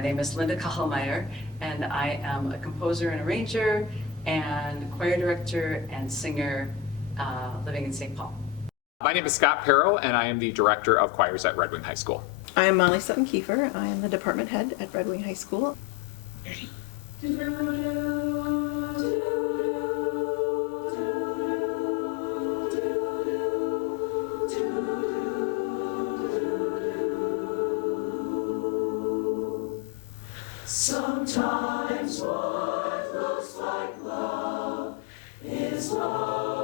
My name is Linda Kachelmeier, and I am a composer and arranger and choir director and singer living in St. Paul. My name is Scott Perro, and I am the director of choirs at Red Wing High School. I am Molly Sutton Kiefer. I am the department head at Red Wing High School. Sometimes what looks like love is love.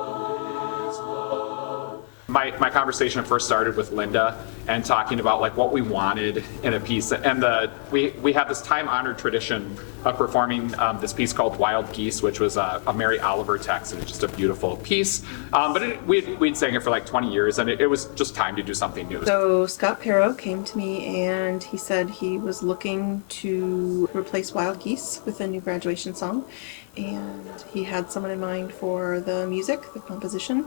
My conversation first started with Linda and talking about like what we wanted in a piece, and we have this time-honored tradition of performing this piece called Wild Geese, which was a Mary Oliver text, and it's just a beautiful piece. But we'd sang it for like 20 years, and it was just time to do something new. So Scott Perro came to me and he said he was looking to replace Wild Geese with a new graduation song, and he had someone in mind for the music, the composition,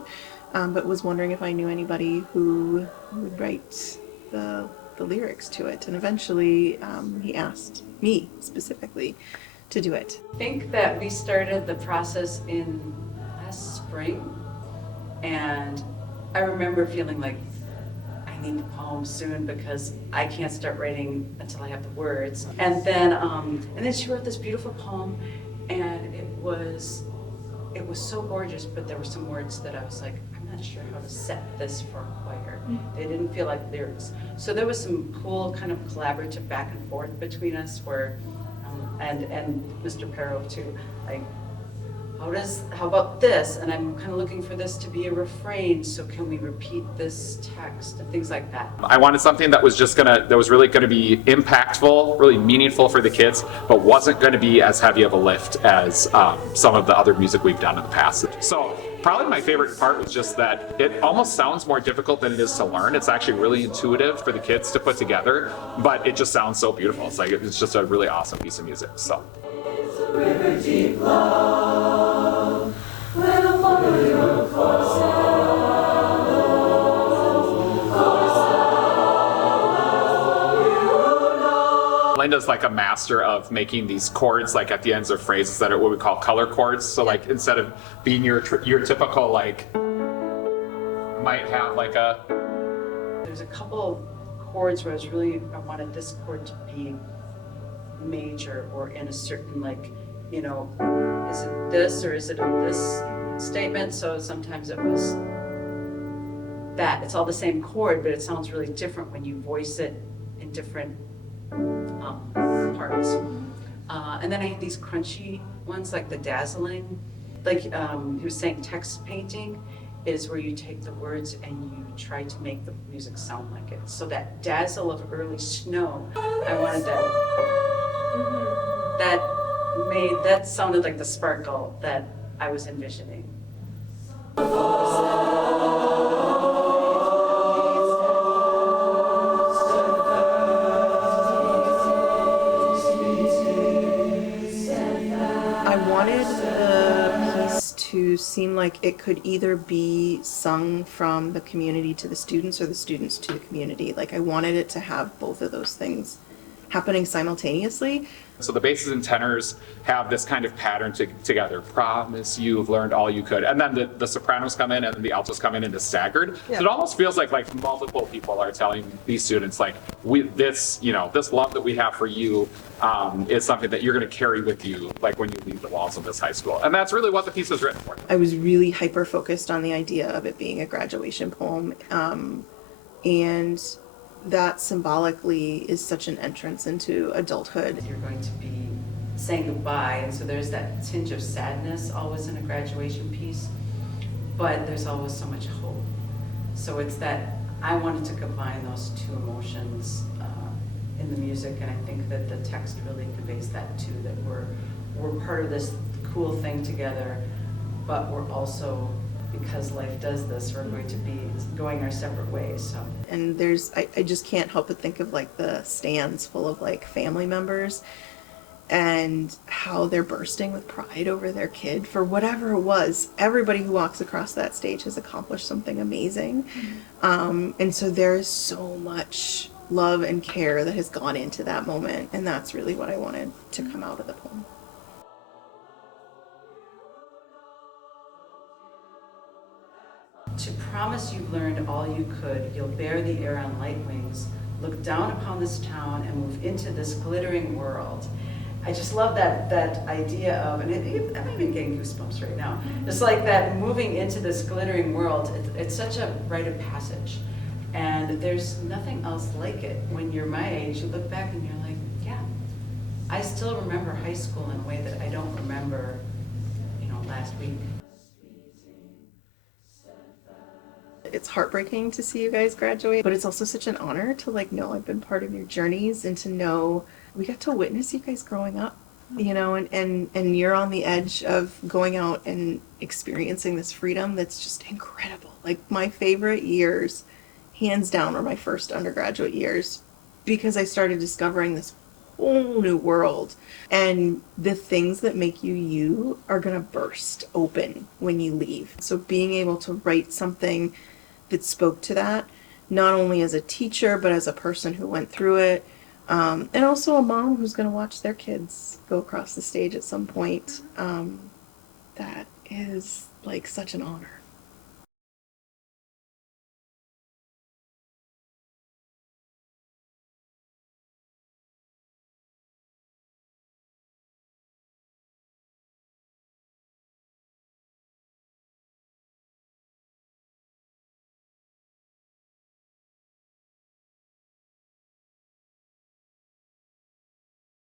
but was wondering if I knew anybody who would write the lyrics to it. And eventually he asked me specifically to do it. I think that we started the process in last spring, and I remember feeling like I need the poem soon because I can't start writing until I have the words. And then she wrote this beautiful poem, and it was so gorgeous, but there were some words that I was like, I'm not sure how to set this for a choir. They didn't feel like lyrics. So there was some cool kind of collaborative back and forth between us where, and Mr. Perro too, like, how about this? And I'm kind of looking for this to be a refrain, so can we repeat this text and things like that. I wanted something that was really gonna be impactful, really meaningful for the kids, but wasn't gonna be as heavy of a lift as some of the other music we've done in the past. So probably my favorite part was just that it almost sounds more difficult than it is to learn. It's actually really intuitive for the kids to put together, but it just sounds so beautiful. It's just a really awesome piece of music. So. River deep love, will follow your course. Linda's like a master of making these chords like at the ends of phrases that are what we call color chords. So like instead of being your typical like, might have like a. There's a couple chords where I wanted this chord to be major or in a certain like, you know, is it this or is it this statement? So sometimes it was that. It's all the same chord, but it sounds really different when you voice it in different parts. And then I had these crunchy ones like the dazzling, like he was saying text painting is where you take the words and you try to make the music sound like it. So that dazzle of early snow, I wanted that sounded like the sparkle that I was envisioning. I wanted the piece to seem like it could either be sung from the community to the students or the students to the community. Like I wanted it to have both of those things happening simultaneously. So the basses and tenors have this kind of pattern together. Promise you've learned all you could. And then the sopranos come in and then the altos come in and it's staggered. Yeah. So it almost feels like multiple people are telling these students like, this love that we have for you is something that you're going to carry with you like when you leave the walls of this high school. And that's really what the piece is written for. I was really hyper focused on the idea of it being a graduation poem. And that symbolically is such an entrance into adulthood. You're going to be saying goodbye, and so there's that tinge of sadness always in a graduation piece, but there's always so much hope. So it's that I wanted to combine those two emotions in the music, and I think that the text really conveys that too, that we're part of this cool thing together, but we're also, because life does this, we're going to be going our separate ways. So. And I just can't help but think of like the stands full of like family members and how they're bursting with pride over their kid for whatever it was. Everybody who walks across that stage has accomplished something amazing. And so there's so much love and care that has gone into that moment, and that's really what I wanted to come out of the poem. To promise you've learned all you could, you'll bear the air on light wings, look down upon this town and move into this glittering world. I just love that idea of, and I'm even getting goosebumps right now. It's like that moving into this glittering world, it's such a rite of passage. And there's nothing else like it. When you're my age, you look back and you're like, yeah, I still remember high school in a way that I don't remember, last week. It's heartbreaking to see you guys graduate, but it's also such an honor to know I've been part of your journeys, and to know we got to witness you guys growing up, and you're on the edge of going out and experiencing this freedom that's just incredible. Like, my favorite years, hands down, were my first undergraduate years, because I started discovering this whole new world, and the things that make you are gonna burst open when you leave. So being able to write something that spoke to that, not only as a teacher, but as a person who went through it, and also a mom who's going to watch their kids go across the stage at some point, that is such an honor.